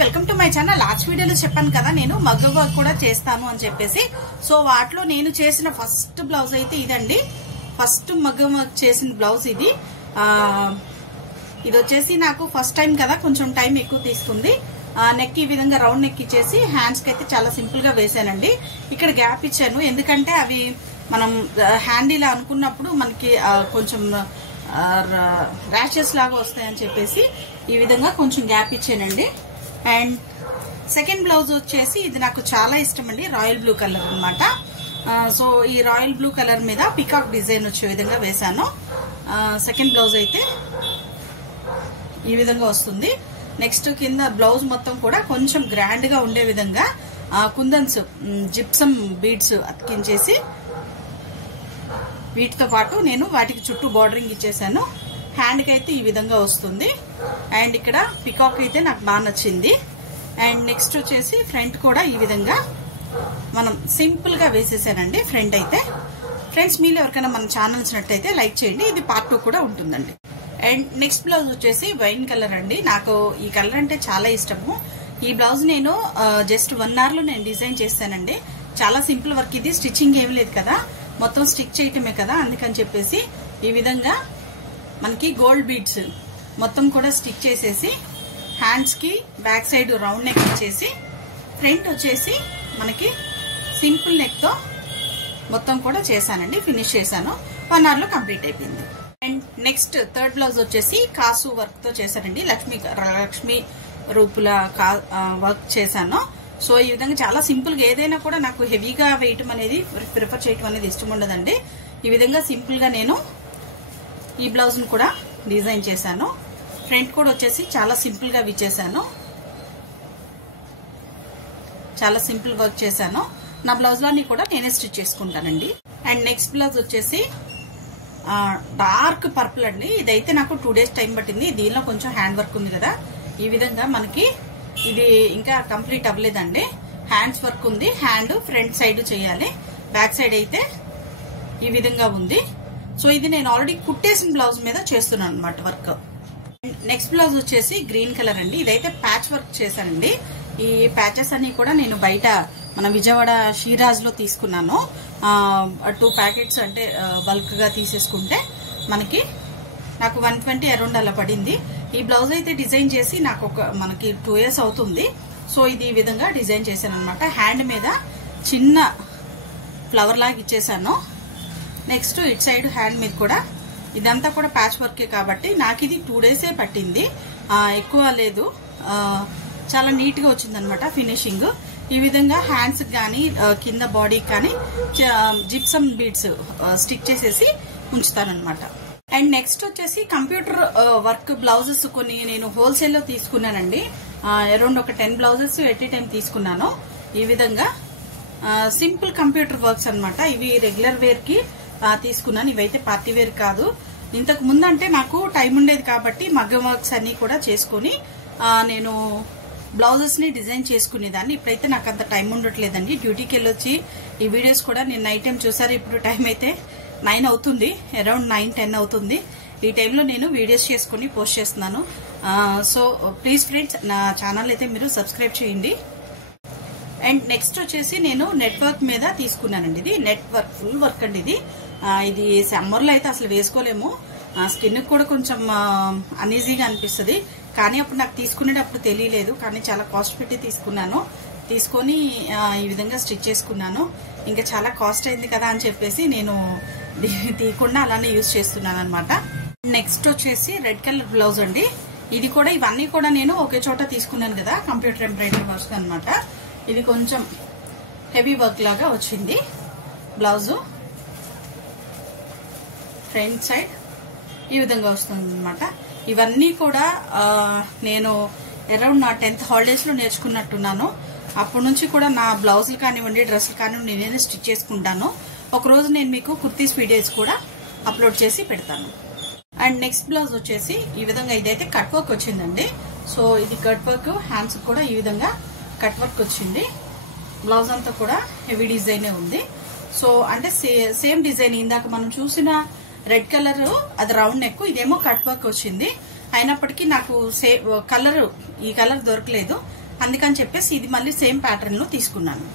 Welcome to my channel. Last వీడియోలో చెప్పాను కదా నేను మగ్గ వర్క్ కూడా చేస్తాను అని చెప్పేసి. సో వాటిలో నేను చేసిన ఫస్ట్ బ్లౌజ్ అయితే ఇదండి. ఫస్ట్ మగ్గ వర్క్ చేసిన బ్లౌజ్ ఇది. ఇది వచ్చేసి నాకు ఫస్ట్ టైం కదా, కొంచెం టైం ఎక్కువ తీసుకుంది. నెక్ ఈ విధంగా రౌండ్ నెక్ ఇచ్చేసి హ్యాండ్స్ కి అయితే చాలా సింపుల్ గా వేసానండి. ఇక్కడ గ్యాప్ ఇచ్చాను ఎందుకంటే అవి మనం హ్యాండ్ ఇలా అనుకున్నప్పుడు మనకి కొంచెం ర్యాషెస్ లాగా వస్తాయని చెప్పేసి ఈ విధంగా కొంచెం గ్యాప్ ఇచ్చానండి. అండ్ సెకండ్ బ్లౌజ్ వచ్చేసి ఇది నాకు చాలా ఇష్టం అండి, రాయల్ బ్లూ కలర్ అనమాట. సో ఈ రాయల్ బ్లూ కలర్ మీద పికాక్ డిజైన్ వచ్చే విధంగా వేసాను. సెకండ్ బ్లౌజ్ అయితే ఈ విధంగా వస్తుంది. నెక్స్ట్ కింద బ్లౌజ్ మొత్తం కూడా కొంచెం గ్రాండ్ గా ఉండే విధంగా కుందన్స్ జిప్సమ్ బీడ్స్ అతికించేసి వీటితో పాటు నేను వాటికి చుట్టూ బార్డరింగ్ ఇచ్చేసాను. హ్యాండ్ కి అయితే ఈ విధంగా వస్తుంది. అండ్ ఇక్కడ పికాక్ అయితే నాకు బాగా నచ్చింది. అండ్ నెక్స్ట్ వచ్చేసి ఫ్రంట్ కూడా ఈ విధంగా మనం సింపుల్ గా వేసేసానండి. ఫ్రంట్ అయితే ఫ్రెండ్స్, మీరు ఎవరికైనా మన ఛానల్ నచ్చినట్టయితే లైక్ చేయండి. ఇది పార్ట్ 2 కూడా ఉంటుందండి. అండ్ నెక్స్ట్ బ్లౌజ్ వచ్చేసి వైన్ కలర్ అండి. నాకు ఈ కలర్ అంటే చాలా ఇష్టము. ఈ బ్లౌజ్ నేను జస్ట్ 1 hour లో నేను డిజైన్ చేస్తానండి. చాలా సింపుల్ వర్క్ ఇది. స్టిచ్చింగ్ ఏమి లేదు కదా, మొత్తం స్టిచ్ చేయటమే కదా, అందుకని చెప్పేసి ఈ విధంగా మనకి గోల్డ్ బీడ్స్ మొత్తం కూడా స్టిచ్ చేసేసి హ్యాండ్స్ కి బ్యాక్ సైడ్ రౌండ్ నెక్ ఇచ్చేసి ఫ్రంట్ వచ్చేసి మనకి సింపుల్ నెక్ తో మొత్తం కూడా చేశానండి. ఫినిష్ చేశాను. 1 hour లో కంప్లీట్ అయిపోయింది. అండ్ నెక్స్ట్ థర్డ్ బ్లౌజ్ వచ్చేసి కాసు వర్క్ తో చేశానండి. లక్ష్మీ రూపుల వర్క్ చేశాను. సో ఈ విధంగా చాలా సింపుల్ గా, ఏదైనా కూడా నాకు హెవీగా వేయటం అనేది ప్రిఫర్ చేయటం అనేది ఇష్టం ఉండదండి. ఈ విధంగా సింపుల్ గా నేను ఈ బ్లౌజ్ ను కూడా డిజైన్ చేశాను. ఫ్రంట్ కూడా వచ్చేసి చాలా సింపుల్ గా విచ్చేసాను. చాలా సింపుల్ వర్క్ చేశాను. నా బ్లౌజ్ లన్నీ కూడా నేనే స్టిచ్ చేసుకుంటానండి. అండ్ నెక్స్ట్ బ్లౌజ్ వచ్చేసి డార్క్ పర్పుల్ అండి. ఇదైతే నాకు 2 days టైం పట్టింది. దీనిలో కొంచెం హ్యాండ్ వర్క్ ఉంది కదా, ఈ విధంగా మనకి ఇది ఇంకా కంప్లీట్ అవ్వలేదండి. హ్యాండ్స్ వర్క్ ఉంది. హ్యాండ్ ఫ్రంట్ సైడ్ చేయాలి, బ్యాక్ సైడ్ అయితే ఈ విధంగా ఉంది. సో ఇది నేను ఆల్రెడీ కుట్టేసిన బ్లౌజ్ మీద చేస్తున్నాను అనమాట వర్క్. నెక్స్ట్ బ్లౌజ్ వచ్చేసి గ్రీన్ కలర్ అండి. ఇదైతే ప్యాచ్ వర్క్ చేశానండి. ఈ ప్యాచెస్ అన్ని కూడా నేను బయట మన విజయవాడ షీరాజ్ లో తీసుకున్నాను. 2 ప్యాకెట్స్ అంటే బల్క్ గా తీసేసుకుంటే నాకు 120 అరౌండ్ అలా పడింది. ఈ బ్లౌజ్ అయితే డిజైన్ చేసి నాకు మనకి 2 years అవుతుంది. సో ఇది ఈ విధంగా డిజైన్ చేశాను అనమాట. హ్యాండ్ మీద చిన్న ఫ్లవర్ లాగా ఇచ్చేసాను. నెక్స్ట్ ఇట్ సైడ్ హ్యాండ్ మీద కూడా ఇదంతా కూడా ప్యాచ్ వర్కే కాబట్టి నాకు ఇది 2 days పట్టింది, ఎక్కువ లేదు. చాలా నీట్ గా వచ్చింది అనమాట ఫినిషింగ్. ఈ విధంగా హ్యాండ్స్ కానీ కింద బాడీకి కానీ జిప్సమ్ బీడ్స్ స్టిక్ చేసేసి ఉంచుతానమాట. అండ్ నెక్స్ట్ వచ్చేసి కంప్యూటర్ వర్క్ బ్లౌజెస్ కొన్ని నేను హోల్సేల్ లో తీసుకున్నానండి. అరౌండ్ ఒక 10 బ్లౌజెస్ ఎట్ ఏ టైం తీసుకున్నాను. ఈ విధంగా సింపుల్ కంప్యూటర్ వర్క్స్ అనమాట. ఇవి రెగ్యులర్ వేర్ కి తీసుకున్నాను. ఇవైతే పార్టీ వేర్ కాదు. ఇంతకు ముందు అంటే నాకు టైం ఉండేది కాబట్టి మగ్గం వర్క్స్ అన్ని కూడా చేసుకుని నేను బ్లౌజెస్ ని డిజైన్ చేసుకునేదాన్ని. ఇప్పుడైతే నాకు అంత టైం ఉండట్లేదండి. డ్యూటీకి వెళ్ళొచ్చి ఈ వీడియోస్ కూడా నేను నైట్ టైం చూసారు. ఇప్పుడు టైం అయితే 9 అవుతుంది, అరౌండ్ 9-10 అవుతుంది. ఈ టైంలో నేను వీడియోస్ చేసుకుని పోస్ట్ చేస్తున్నాను. సో ప్లీజ్ ఫ్రెండ్స్, నా ఛానల్ అయితే మీరు సబ్స్క్రైబ్ చేయండి. అండ్ నెక్స్ట్ వచ్చేసి నేను నెట్ వర్క్ మీద తీసుకున్నానండి. ఇది నెట్ వర్క్ ఫుల్ వర్క్ అండి. ఇది సమ్మర్ లో అయితే అసలు వేసుకోలేము. స్కిన్ కూడా కొంచెం అన్ఈజీగా అనిపిస్తుంది. కానీ అప్పుడు నాకు తీసుకునేటప్పుడు తెలియలేదు, కానీ చాలా కాస్ట్ పెట్టి తీసుకున్నాను. తీసుకొని ఈ విధంగా స్టిచ్ చేసుకున్నాను. ఇంకా చాలా కాస్ట్ అయింది కదా అని చెప్పేసి నేను తీయకుండా అలానే యూజ్ చేస్తున్నాను అనమాట. నెక్స్ట్ వచ్చేసి రెడ్ కలర్ బ్లౌజ్ అండి. ఇది కూడా ఇవన్నీ కూడా నేను ఒకే చోట తీసుకున్నాను కదా, కంప్యూటర్ ఎంబ్రాయిడరీ వర్క్ అనమాట. ఇది కొంచెం హెవీ వర్క్ లాగా వచ్చింది. బ్లౌజ్ ఫ్రంట్ సైడ్ ఈ విధంగా వస్తుంది అనమాట. ఇవన్నీ కూడా నేను అరౌండ్ నా 10th హాలిడేస్ లో నేర్చుకున్నట్టున్నాను. అప్పటి నుంచి కూడా నా బ్లౌజులు కానివ్వండి, డ్రెస్సులు కానివ్వండి నేనే స్టిచ్ చేసుకుంటాను. ఒకరోజు నేను మీకు కుర్తీస్ వీడియోస్ కూడా అప్లోడ్ చేసి పెడతాను. అండ్ నెక్స్ట్ బ్లౌజ్ వచ్చేసి ఈ విధంగా ఇదైతే కట్ వర్క్ వచ్చిందండి. సో ఇది కట్ వర్క్, హ్యాండ్స్ కూడా ఈ విధంగా కట్ వర్క్ వచ్చింది. బ్లౌజ్ అంతా కూడా హెవీ డిజైనే ఉంది. సో అంటే సేమ్ డిజైన్ ఇందాక మనం చూసిన రెడ్ కలర్ అది రౌండ్ నెక్, ఇదేమో కట్ వర్క్ వచ్చింది. అయినప్పటికీ నాకు ఈ కలర్ దొరకలేదు. అందుకని చెప్పేసి ఇది మళ్ళీ సేమ్ ప్యాటర్న్ లో తీసుకున్నాను.